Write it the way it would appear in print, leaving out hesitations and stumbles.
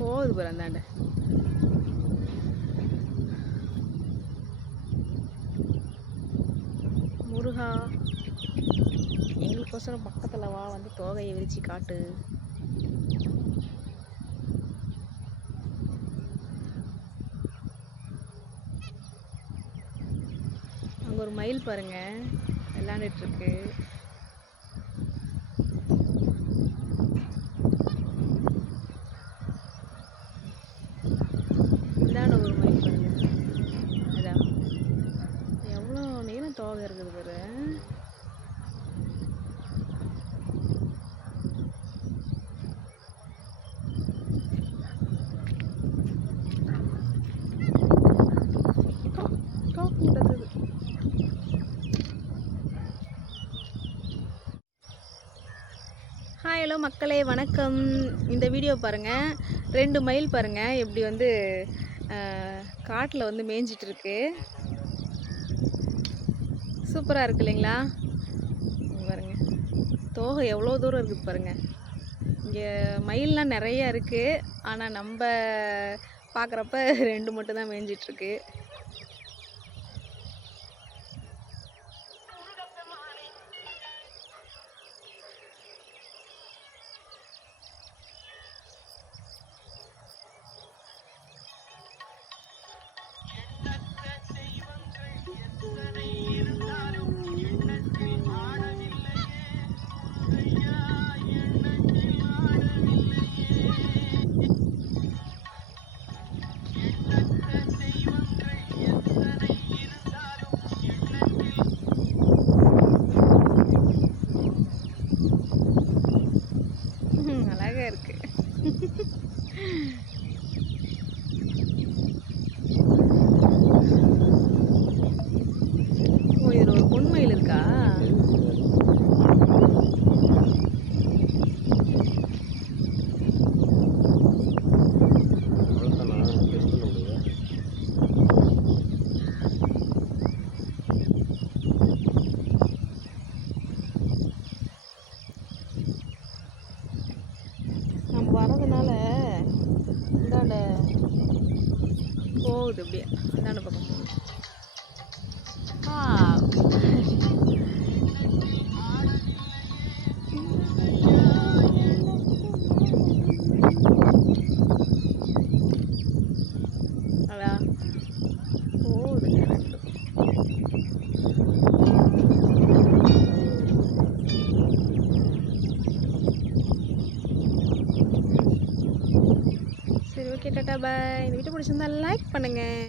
போகுது பாரு அந்தாண்ட. முருகா, எங்களுக்கோசரம் பக்கத்தில் வா, வந்து தோகையை விரிச்சு காட்டு. அங்கே ஒரு மயில் பாருங்க விளையாண்டுட்டு இருக்கு. இந்தாண்ட ஒரு மயில் பாருங்க. அதான் எவ்வளோ நீளம் தோகை இருக்குது பாரு. ஹாய் ஹலோ மக்களே, வணக்கம். இந்த வீடியோ பாருங்கள். 2 மயில் பாருங்கள் எப்படி வந்து காட்டில் வந்து மேய்ஞ்சிட்டு இருக்கு. சூப்பராக இருக்கு இல்லைங்களா? பாருங்கள் தோகை எவ்வளோ தூரம் இருக்குது பாருங்கள். இங்கே மயிலெலாம் நிறையா இருக்குது, ஆனால் நம்ம பார்க்குறப்ப 2 மட்டும் தான் மேய்ஞ்சிட்ருக்கு. அழகாக இருக்கு. ஓ, இதில் ஒரு பொன் மயில் இருக்கா? நம்ம வரதுனால இந்தாண்ட போகுது, அப்படியே இந்தாண்ட பக்கம் போகுது. அதான் போகுதுங்க ரெண்டும். சரி, ஓகே, டாட்டா பாய். இந்த வீடியோ பிடிச்சிருந்தா லைக் பண்ணுங்கள்.